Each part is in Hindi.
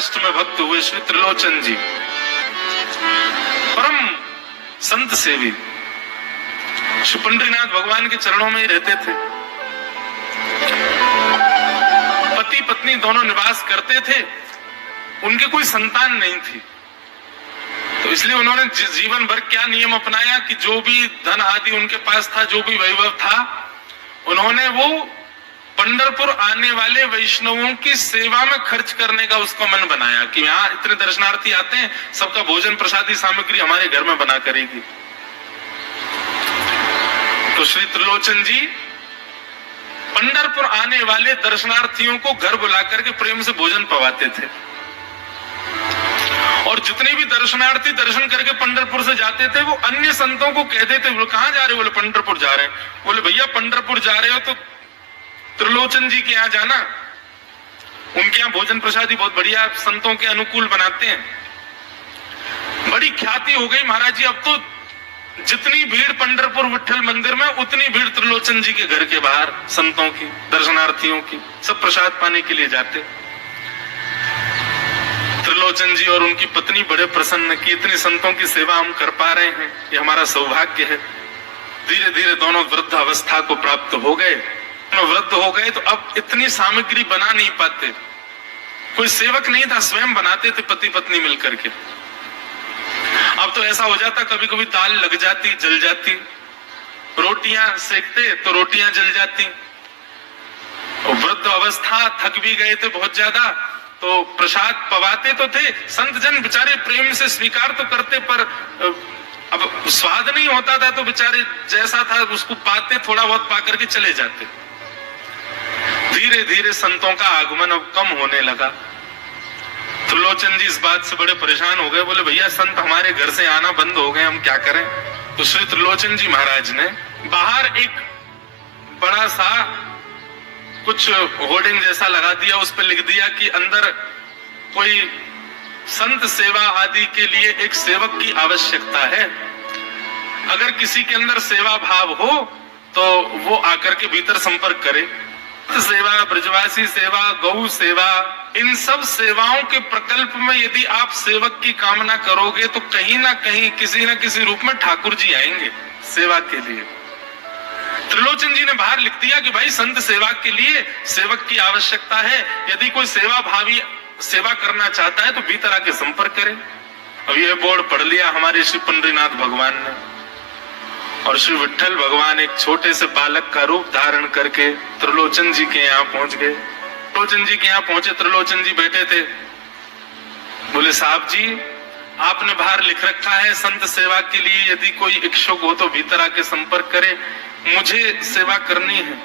महाराष्ट्र में भक्त हुए श्री त्रिलोचन जी, परम संत सेवी, श्री पंडरीनाथ भगवान के चरणों में ही रहते थे। पति पत्नी दोनों निवास करते थे, उनके कोई संतान नहीं थी, तो इसलिए उन्होंने जीवन भर क्या नियम अपनाया कि जो भी धन आदि उनके पास था, जो भी वैभव था, उन्होंने वो पंढरपुर आने वाले वैष्णवों की सेवा में खर्च करने का उसका मन बनाया कि यहाँ इतने दर्शनार्थी आते हैं, सबका भोजन प्रसादी सामग्री हमारे घर में बना करेगी। तो श्री त्रिलोचन जी पंढरपुर आने वाले दर्शनार्थियों को घर बुलाकर के प्रेम से भोजन पवाते थे, और जितने भी दर्शनार्थी दर्शन करके पंढरपुर से जाते थे वो अन्य संतों को कहते थे, बोले कहां जा रहे हो? बोले पंढरपुर जा रहे हैं। बोले भैया पंढरपुर जा रहे हो तो त्रिलोचन जी के यहाँ जाना, उनके यहाँ भोजन प्रसादी बहुत बढ़िया संतों के अनुकूल बनाते हैं। बड़ी ख्याति हो गई महाराज जी, अब तो जितनी भीड़ पंढरपुर विठल मंदिर में उतनी भीड़ त्रिलोचन जी के घर के बाहर संतों की, दर्शनार्थियों की, सब प्रसाद पाने के लिए जाते। त्रिलोचन जी और उनकी पत्नी बड़े प्रसन्न कि इतनी संतों की सेवा हम कर पा रहे हैं, ये हमारा सौभाग्य है। धीरे धीरे दोनों वृद्ध अवस्था को प्राप्त हो गए। वृद्ध हो गए तो अब इतनी सामग्री बना नहीं पाते, कोई सेवक नहीं था, स्वयं बनाते थे पति पत्नी मिलकर के। अब तो ऐसा हो जाता, कभी कभी दाल लग जाती, जल जाती, रोटियां सेकते तो रोटियां जल जाती। वृद्ध अवस्था, थक भी गए थे बहुत ज्यादा, तो प्रसाद पवाते तो थे, संत जन बेचारे प्रेम से स्वीकार तो करते, पर अब स्वाद नहीं होता था, तो बेचारे जैसा था उसको पाते, थोड़ा बहुत पाकर के चले जाते। धीरे धीरे संतों का आगमन अब कम होने लगा। त्रिलोचन जी इस बात से बड़े परेशान हो गए, बोले भैया संत हमारे घर से आना बंद हो गए, हम क्या करें? तो श्री त्रिलोचन जी महाराज ने बाहर एक बड़ा सा कुछ होर्डिंग जैसा लगा दिया, उस पर लिख दिया कि अंदर कोई संत सेवा आदि के लिए एक सेवक की आवश्यकता है, अगर किसी के अंदर सेवा भाव हो तो वो आकर के भीतर संपर्क करे। सेवा, ब्रजवासी सेवा, गौ सेवा, इन सब सेवाओं के प्रकल्प में यदि आप सेवक की कामना करोगे तो कहीं ना कहीं किसी न किसी रूप में ठाकुर जी आएंगे सेवा के लिए। त्रिलोचन जी ने बाहर लिख दिया कि भाई संत सेवा के लिए सेवक की आवश्यकता है, यदि कोई सेवा भावी सेवा करना चाहता है तो भीतर आके संपर्क करे। अब यह बोर्ड पढ़ लिया हमारे श्री पंडरीनाथ भगवान ने, और श्री विठल भगवान एक छोटे से बालक का रूप धारण करके त्रिलोचन जी के यहाँ पहुंच गए। त्रिलोचन जी के यहाँ पहुंचे, त्रिलोचन जी बैठे थे। बोले साहब जी, आपने बाहर लिख रखा है संत सेवा के लिए यदि कोई इच्छुक हो तो भीतर आके संपर्क करे, मुझे सेवा करनी है।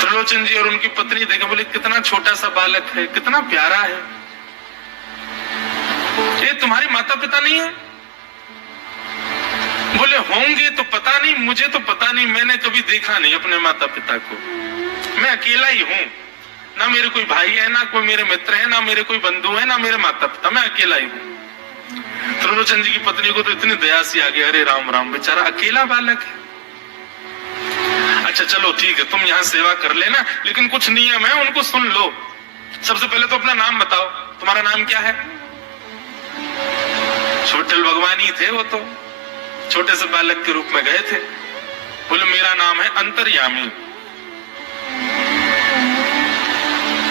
त्रिलोचन जी और उनकी पत्नी देखे, बोले कितना छोटा सा बालक है, कितना प्यारा है, ये तुम्हारे माता पिता नहीं है? बोले होंगे तो पता नहीं, मुझे तो पता नहीं, मैंने कभी देखा नहीं अपने माता पिता को, मैं अकेला ही हूं, ना मेरे कोई भाई है, ना कोई मेरे मित्र है, ना मेरे कोई बंधु है, ना मेरे माता पिता, मैं अकेला ही हूं। त्रिलोचन जी की पत्नी को तो इतनी दया सी आ गई, अरे राम राम, बेचारा अकेला बालक है। अच्छा चलो ठीक है, तुम यहाँ सेवा कर लेना, लेकिन कुछ नियम है उनको सुन लो। सबसे पहले तो अपना नाम बताओ, तुम्हारा नाम क्या है? विठल भगवान ही थे वो, तो छोटे से बालक के रूप में गए थे। बोले मेरा नाम है अंतर्यामी।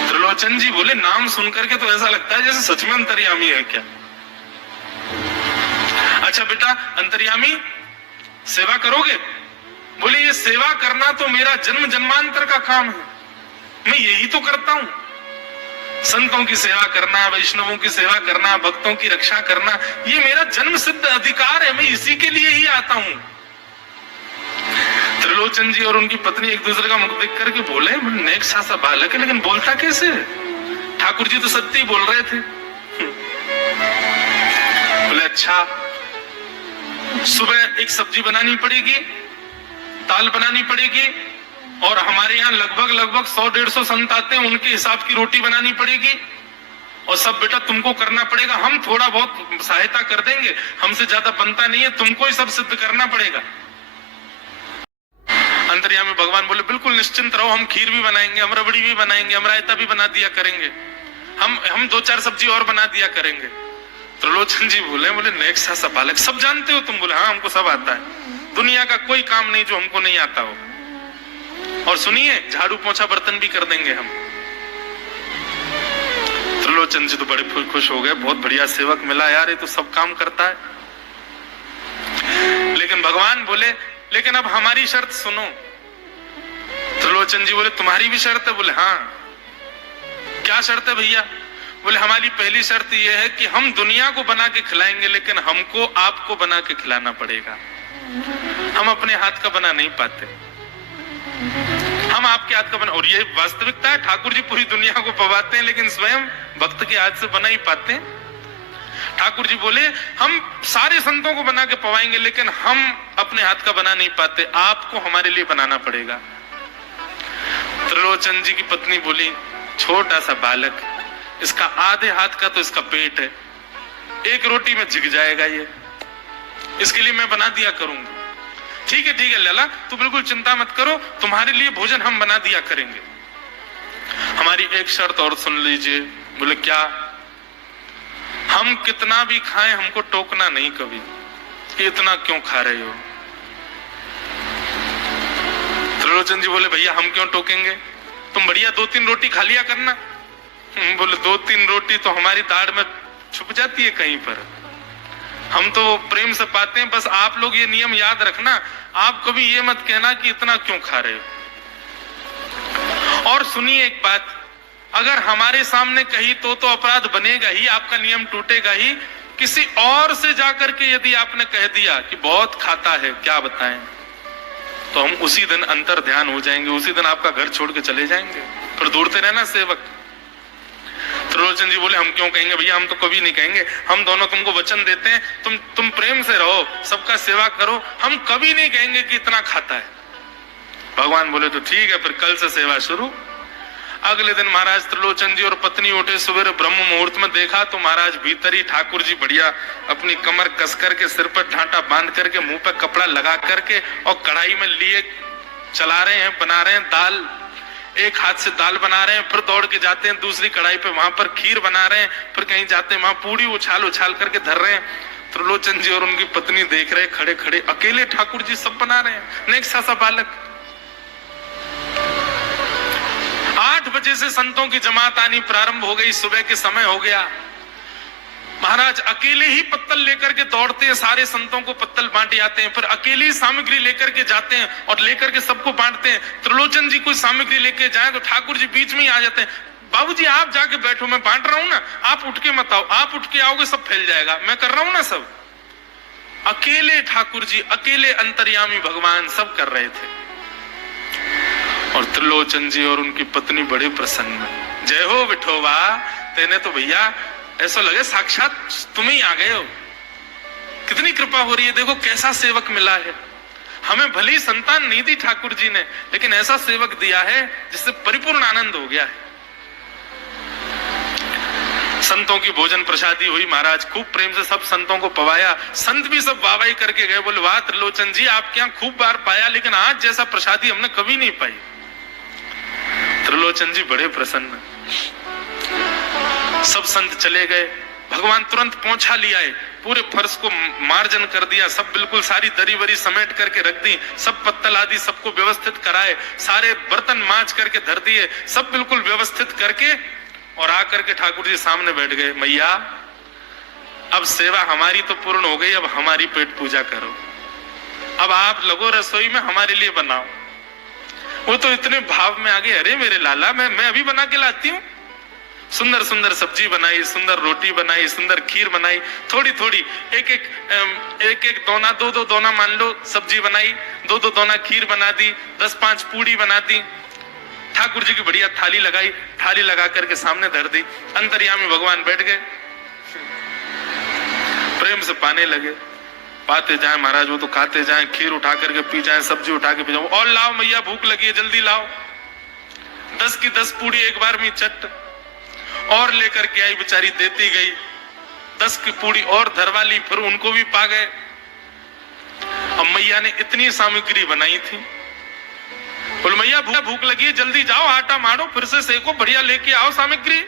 त्रिलोचन जी बोले नाम सुनकर के तो ऐसा लगता है जैसे सच में अंतर्यामी है क्या? अच्छा बेटा अंतर्यामी, सेवा करोगे? बोले ये सेवा करना तो मेरा जन्म जन्मांतर का काम है, मैं यही तो करता हूं, संतों की सेवा करना, वैष्णवों की सेवा करना, भक्तों की रक्षा करना, ये मेरा जन्म सिद्ध अधिकार है, मैं इसी के लिए ही आता हूं। त्रिलोचन जी और उनकी पत्नी एक दूसरे का मुख देख करके बोले, नेक सा बालक है लेकिन बोलता कैसे? ठाकुर जी तो सत्य ही बोल रहे थे। बोले अच्छा, सुबह एक सब्जी बनानी पड़ेगी, दाल बनानी पड़ेगी, और हमारे यहाँ लगभग 100-150 संत आते हैं, उनके हिसाब की रोटी बनानी पड़ेगी, और सब बेटा तुमको करना पड़ेगा, हम थोड़ा बहुत सहायता कर देंगे, हमसे ज्यादा बनता नहीं है, तुमको ही सब सिद्ध करना पड़ेगा। अंतर्यामी भगवान बोले बिल्कुल निश्चिंत रहो, हम खीर भी बनाएंगे, हम रबड़ी भी बनाएंगे, हम रायता भी बना दिया करेंगे, हम 2-4 सब्जी और बना दिया करेंगे। त्रिलोचन जी बोले नेक्सा सा बालक, सब जानते हो तुम? बोले हाँ हमको सब आता है, दुनिया का कोई काम नहीं जो हमको नहीं आता हो, और सुनिए झाड़ू पोछा बर्तन भी कर देंगे हम। त्रिलोचन जी तो बड़े खुश हो गए, बहुत बढ़िया सेवक मिला यार, ये तो सब काम करता है। लेकिन भगवान बोले लेकिन अब हमारी शर्त सुनो। त्रिलोचन जी बोले तुम्हारी भी शर्त है? बोले हाँ। क्या शर्त है भैया? बोले हमारी पहली शर्त यह है कि हम दुनिया को बना के खिलाएंगे, लेकिन हमको आपको बना के खिलाना पड़ेगा, हम अपने हाथ का बना नहीं पाते, हम आपके हाथ का बना। और ये वास्तविकता है, ठाकुर जी पूरी दुनिया को पवाते हैं लेकिन स्वयं भक्त के हाथ से बना ही पाते हैं। ठाकुर जी बोले हम सारे संतों को बना के पवाएंगे, लेकिन हम अपने हाथ का बना नहीं पाते, आपको हमारे लिए बनाना पड़ेगा। त्रिलोचन जी की पत्नी बोली छोटा सा बालक, इसका आधे हाथ का तो इसका पेट है, एक रोटी में झिक जाएगा ये, इसके लिए मैं बना दिया करूंगी। ठीक है लला, तू बिल्कुल चिंता मत करो, तुम्हारे लिए भोजन हम बना दिया करेंगे। हमारी एक शर्त और सुन लीजिए। बोले क्या? हम कितना भी खाएं हमको टोकना नहीं कभी कि इतना क्यों खा रहे हो। त्रिलोचन जी बोले भैया हम क्यों टोकेंगे, तुम बढ़िया 2-3 रोटी खा लिया करना। बोले 2-3 रोटी तो हमारी दाढ़ में छुप जाती है कहीं पर, हम तो प्रेम से पाते हैं। बस आप लोग ये नियम याद रखना, आप कभी ये मत कहना कि इतना क्यों खा रहे हो। और सुनिए एक बात, अगर हमारे सामने कही तो अपराध बनेगा ही, आपका नियम टूटेगा ही। किसी और से जाकर के यदि आपने कह दिया कि बहुत खाता है, क्या बताएं, तो हम उसी दिन अंतर ध्यान हो जाएंगे, उसी दिन आपका घर छोड़ के चले जाएंगे, फिर दौड़ते रहना सेवक। त्रिलोचन जी बोले हम क्यों कहेंगे भैया, हम तो कभी नहीं कहेंगे, हम दोनों तुमको वचन देते हैं, तुम प्रेम से रहो, सबका सेवा करो, हम कभी नहीं कहेंगे कि इतना खाता है। भगवान बोले तो ठीक है, फिर कल से सेवा शुरू। अगले दिन महाराज त्रिलोचन जी और पत्नी उठे सवेरे ब्रह्म मुहूर्त में, देखा तो महाराज भीतर ही ठाकुर जी बढ़िया अपनी कमर कस करके, सिर पर ढांटा बांध करके, मुंह पर कपड़ा लगा करके और कढ़ाई में लिए चला रहे हैं, बना रहे हैं दाल। एक हाथ से दाल बना रहे हैं, फिर दौड़ के जाते हैं दूसरी कढ़ाई पे, वहां पर खीर बना रहे हैं, फिर कहीं जाते हैं वहां पूड़ी उछाल उछाल करके धर रहे हैं। त्रिलोचन जी और उनकी पत्नी देख रहे खड़े खड़े, अकेले ठाकुर जी सब बना रहे हैं, नेक्सा सा बालक। 8 बजे से संतों की जमात आनी प्रारंभ हो गई, सुबह के समय हो गया। महाराज अकेले ही पत्तल लेकर के दौड़ते हैं, सारे संतों को पत्तल बांटे आते हैं, फिर अकेले ही सामग्री लेकर के जाते हैं और लेकर के सबको बांटते हैं। त्रिलोचन जी कोई सामग्री लेके जाए तो ठाकुर जी बीच में ही आ जाते हैं, बाबूजी आप जाके बैठो, मैं बांट रहा हूं ना, आप उठ के मत आओ, आप उठ के आओगे सब फैल जाएगा, मैं कर रहा हूं ना सब। अकेले ठाकुर जी, अकेले अंतर्यामी भगवान सब कर रहे थे। और त्रिलोचन जी और उनकी पत्नी बड़े प्रसन्न, जय हो विठोबा, तेने तो भैया ऐसा लगे साक्षात तुम ही आ गए हो, कितनी कृपा हो रही है, देखो कैसा सेवक मिला है। हमें भली संतान नहीं दी ठाकुर जी ने, लेकिन ऐसा सेवक दिया है जिससे परिपूर्ण आनंद हो गया है। संतों की भोजन प्रसादी हुई, महाराज खूब प्रेम से सब संतों को पवाया, संत भी सब वाहवाही करके गए, बोले वाह त्रिलोचन जी आपके यहाँ खूब बार पाया, लेकिन आज जैसा प्रसादी हमने कभी नहीं पाई। त्रिलोचन जी बड़े प्रसन्न। सब संत चले गए, भगवान तुरंत पहुंचा लिया है, पूरे फर्श को मार्जन कर दिया, सब बिल्कुल सारी दरी वरी समेट करके रख दी, सब पत्तल आदि सबको व्यवस्थित कराए, सारे बर्तन मांज करके धर दिए, सब बिल्कुल व्यवस्थित करके, और आकर के ठाकुर जी सामने बैठ गए। मैया अब सेवा हमारी तो पूर्ण हो गई, अब हमारी पेट पूजा करो, अब आप लगो रसोई में हमारे लिए बनाओ। वो तो इतने भाव में आ गए, अरे मेरे लाला मैं अभी बना के लाती हूँ। सुंदर सुंदर सब्जी बनाई, सुंदर रोटी बनाई, सुंदर खीर बनाई, थोड़ी थोड़ी एक एक दोना, 2-2 दोना मान लो सब्जी बनाई, 2-2 दोना खीर बना दी, 10-5 पूड़ी बना दी, ठाकुर जी की बढ़िया थाली लगाई, थाली लगा करके सामने धर दी। अंतर्यामी भगवान बैठ गए, प्रेम से पाने लगे, पाते जाए महाराज, वो तो खाते जाए, खीर उठा करके पी जाए, सब्जी उठा के पी जाओ, और लाओ मैया भूख लगी है जल्दी लाओ। 10 की 10 पूड़ी एक बार में चट और लेकर के आई, बेचारी देती गई, 10 की पूड़ी और धरवा ली, फिर उनको भी पा गए। अब मैया ने इतनी सामग्री बनाई थी, बोले मैया भूख लगी है, जल्दी जाओ आटा मारो, फिर से सेको, बढ़िया लेके आओ सामग्री,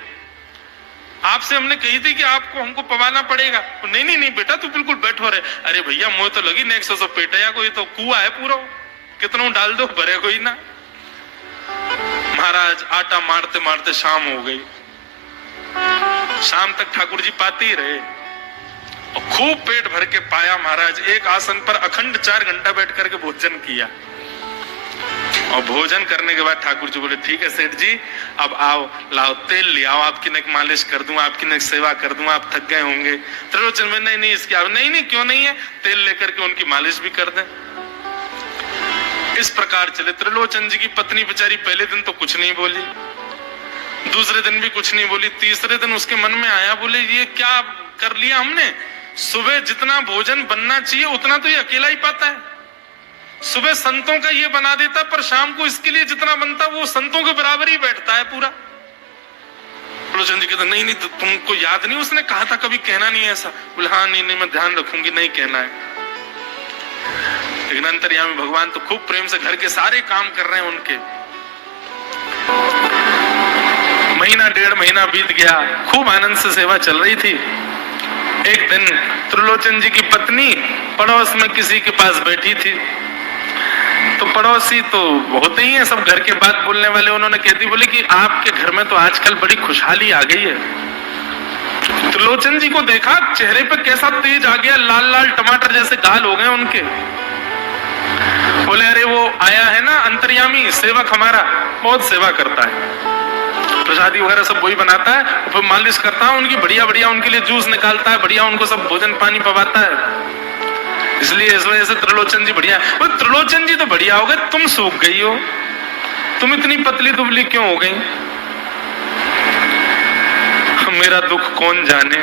आपसे हमने कही थी कि आपको हमको पवाना पड़ेगा। तो नहीं नहीं नहीं बेटा तू बिल्कुल बैठो रे। अरे भैया मुझे तो लगी नेक्स्ट सौ पेटया कोई तो कुआ है पूरा, कितना डाल दो भरे कोई ना। महाराज आटा मारते मारते शाम हो गई, शाम तक ठाकुर जी पाते ही रहे और खूब पेट भर के पाया। महाराज एक आसन पर अखंड 4 घंटा बैठ करके भोजन किया और भोजन करने के बाद ठाकुर जी बोले ठीक है सेठ जी अब आओ, लाओ तेल ले आओ, आपकी नेक मालिश कर दूं, आपकी नेक सेवा कर दूं, आप थक गए होंगे। त्रिलोचन में नहीं नहीं इसकी नहीं नहीं क्यों नहीं है, तेल लेकर के उनकी मालिश भी कर दें। इस प्रकार चले। त्रिलोचन जी की पत्नी बेचारी पहले दिन तो कुछ नहीं बोली, दूसरे दिन भी कुछ नहीं बोली, तीसरे दिन उसके मन में आया, बोले ये क्या कर लिया हमने, सुबह जितना भोजन बनना चाहिए उतना तो ये अकेला ही पाता है, सुबह संतों का ये बना देता पर शाम को इसके लिए जितना बनता वो संतों के बराबर ही बैठता है पूरा। त्रिलोचन जी कहते नहीं नहीं तो तुमको याद नहीं उसने कहा था कभी कहना नहीं ऐसा। बोले हाँ नहीं नहीं मैं ध्यान रखूंगी, नहीं कहना है। लेकिन अंतर्यामी भगवान तो खूब प्रेम से घर के सारे काम कर रहे हैं उनके। महीना 1.5 महीना बीत गया, खूब आनंद से सेवा चल रही थी। एक दिन त्रिलोचन जी की पत्नी पड़ोस में किसी के पास बैठी थी, तो पड़ोसी तो होते ही हैं सब घर के बात बोलने वाले, उन्होंने कहती बोले कि आपके घर में तो आजकल बड़ी खुशहाली आ गई है। त्रिलोचन जी को देखा चेहरे पे कैसा तेज आ गया, लाल लाल टमाटर जैसे गाल हो गए उनके। बोले अरे वो आया है ना अंतर्यामी सेवक हमारा, बहुत सेवा करता है, प्रसादी वगैरह सब वही बनाता है, फिर मालिश करता है उनकी, बढ़िया बढ़िया उनके लिए जूस निकालता है, बढ़िया उनको सब भोजन पानी पवाता है, इसलिए इस वजह से त्रिलोचन जी बढ़िया। वो त्रिलोचन जी तो बढ़िया हो गए, तुम सूख गई हो, तुम इतनी पतली दुबली क्यों हो गई, मेरा दुख कौन जाने।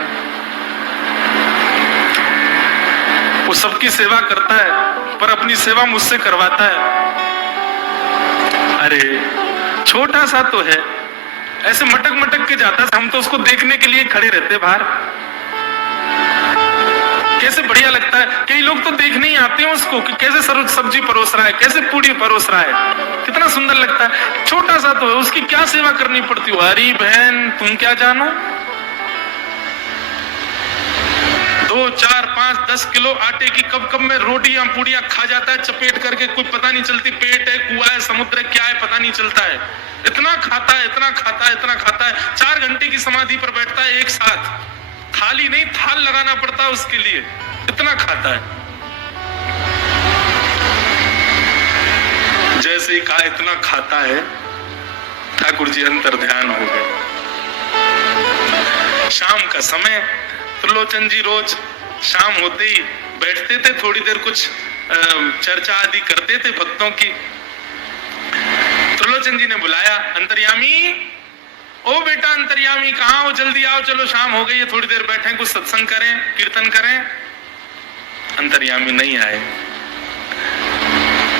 वो सबकी सेवा करता है पर अपनी सेवा मुझसे करवाता है। अरे छोटा सा तो है, ऐसे मटक मटक के जाता है, हम तो उसको देखने के लिए खड़े रहते बाहर, कैसे बढ़िया लगता है। कई लोग तो देखने ही आते हैं उसको कि कैसे सब्जी परोस रहा है, कैसे पूड़ी परोस रहा है, कितना सुंदर लगता है। छोटा सा तो है, उसकी क्या सेवा करनी पड़ती हो। अरे बहन तुम क्या जानो, 2, 4, 5, 10 किलो आटे की कब कब में रोटियां पूड़ियां खा जाता है चपेट करके, कुछ पता नहीं चलती, पेट है कुआ है समुद्र है क्या है पता नहीं चलता है, इतना खाता है इतना खाता है इतना खाता है। 4 घंटे की समाधि पर बैठता है एक साथ, थाली नहीं थाल लगाना पड़ता है उसके लिए, इतना खाता है। जैसे ही कहा इतना खाता है, ठाकुर जी अंतर ध्यान हो गए। शाम का समय, त्रिलोचन जी रोज शाम होते ही बैठते थे, थोड़ी देर कुछ चर्चा आदि करते थे भक्तों की। त्रिलोचन जी ने बुलाया, अंतर्यामी, ओ बेटा अंतर्यामी कहाँ हो, जल्दी आओ, चलो शाम हो गई है, थोड़ी देर बैठे कुछ सत्संग करें कीर्तन करें। अंतर्यामी नहीं आए,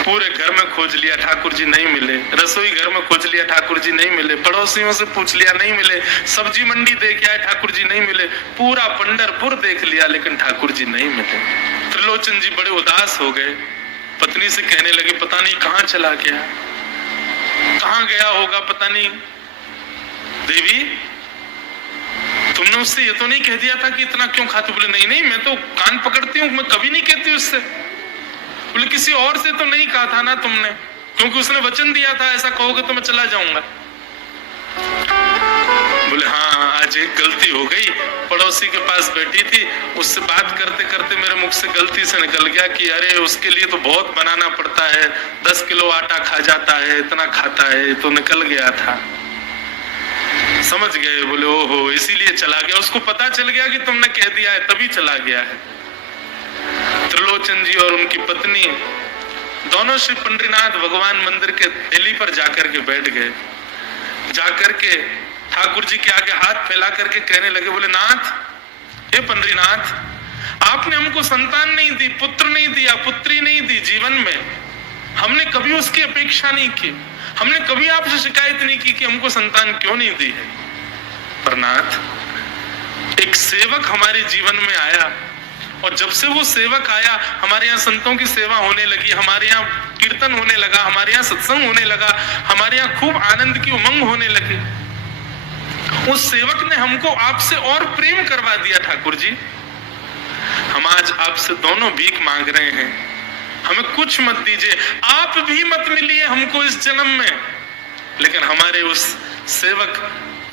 पूरे घर में खोज लिया ठाकुर जी नहीं मिले, रसोई घर में खोज लिया ठाकुर जी नहीं मिले, पड़ोसियों से पूछ लिया नहीं मिले, सब्जी मंडी देख आए ठाकुर जी नहीं मिले, पूरा पंढरपुर देख लिया लेकिन ठाकुर जी नहीं मिले। त्रिलोचन जी बड़े उदास हो गए, पत्नी से कहने लगे पता नहीं कहाँ चला गया, कहाँ गया होगा पता नहीं। देवी तुमने उससे ये तो नहीं कह दिया था कि इतना क्यों खाते। बोले नहीं नहीं मैं तो कान पकड़ती हूँ, मैं कभी नहीं कहती उससे। बोले किसी और से तो नहीं कहा था ना तुमने, क्योंकि उसने वचन दिया था ऐसा कहोगे तो मैं चला जाऊंगा। बोले हाँ आज एक गलती हो गई, पड़ोसी के पास बैठी थी, उससे बात करते करते मेरे मुख से गलती से निकल गया कि अरे उसके लिए तो बहुत बनाना पड़ता है, 10 किलो आटा खा जाता है, इतना खाता है, तो निकल गया था। समझ गए। बोले ओहो इसीलिए चला गया, उसको पता चल गया कि तुमने कह दिया है तभी चला गया है। त्रिलोचन जी और उनकी पत्नी दोनों श्री पंडरीनाथ भगवान मंदिर के थैली पर जाकर के बैठ गए। जाकर के ठाकुर जी के आगे हाथ फैला करके कहने लगे, बोले नाथ, हे पंडरीनाथ, आपने हमको संतान नहीं दी, पुत्र नहीं दिया, पुत्री नहीं दी जीवन में, हमने कभी उसकी अपेक्षा नहीं की, हमने कभी आपसे शिकायत नहीं की कि हमको संतान क्यों नहीं दी है। पर नाथ, एक सेवक हमारे जीवन में आया और जब से वो सेवक आया हमारे यहाँ संतों की सेवा होने लगी, हमारे यहाँ कीर्तन होने लगा, हमारे यहाँ सत्संग होने लगा, हमारे यहाँ खूब आनंद की उमंग होने लगे। उस सेवक ने हमको आपसे और प्रेम करवा दिया। ठाकुर जी, हम आज आपसे दोनों भीख मांग रहे हैं, हमें कुछ मत दीजिए, आप भी मत मिलिए हमको इस जन्म में, लेकिन हमारे उस सेवक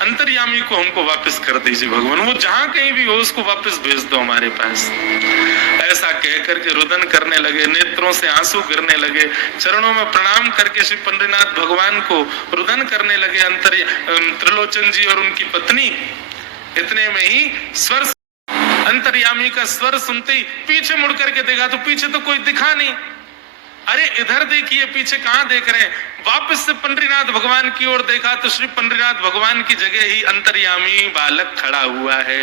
अंतर्यामी को हमको वापस कर दीजिए भगवान, वो जहां कहीं भी हो उसको वापस भेज दो हमारे पास। ऐसा कह करके रुदन करने लगे, नेत्रों से आंसू गिरने लगे, चरणों में प्रणाम करके श्री पंडरीनाथ भगवान को रुदन करने लगे त्रिलोचन जी और उनकी पत्नी। इतने में ही स्वर, अंतर्यामी का स्वर सुनते ही पीछे मुड़ करके देखा तो पीछे तो कोई दिखा नहीं। अरे इधर देखिए, पीछे कहां देख रहे हैं? वापस से पंडरीनाथ भगवान की ओर देखा तो श्री पंडरीनाथ भगवान की जगह ही अंतर्यामी बालक खड़ा हुआ है,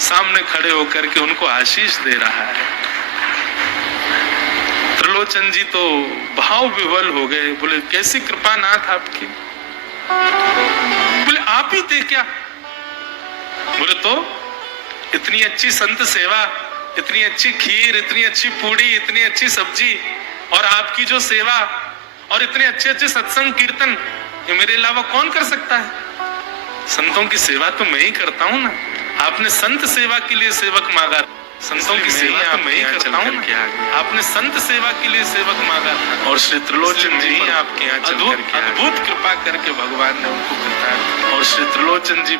सामने खड़े होकर के उनको आशीष दे रहा है। त्रिलोचन जी तो भाव विह्वल हो गए, बोले कैसी कृपा नाथ आपकी, बोले आप ही थे क्या? बोले तो इतनी अच्छी संत सेवा, इतनी अच्छी खीर, इतनी अच्छी पूड़ी, इतनी अच्छी सब्जी और आपकी जो सेवा और इतने अच्छे अच्छे सत्संग कीर्तन, ये मेरे अलावा कौन कर सकता है? संतों की सेवा तो मैं ही करता हूँ ना। आपने संत सेवा के लिए सेवक मांगा, संतों की सेवा तो मैं ही करता हूँ ना। आपने संत सेवा के लिए सेवक मांगा और श्री त्रिलोचन जी आपके यहाँ अद्भुत कृपा करके भगवान ने उनको बताया और श्री त्रिलोचन जी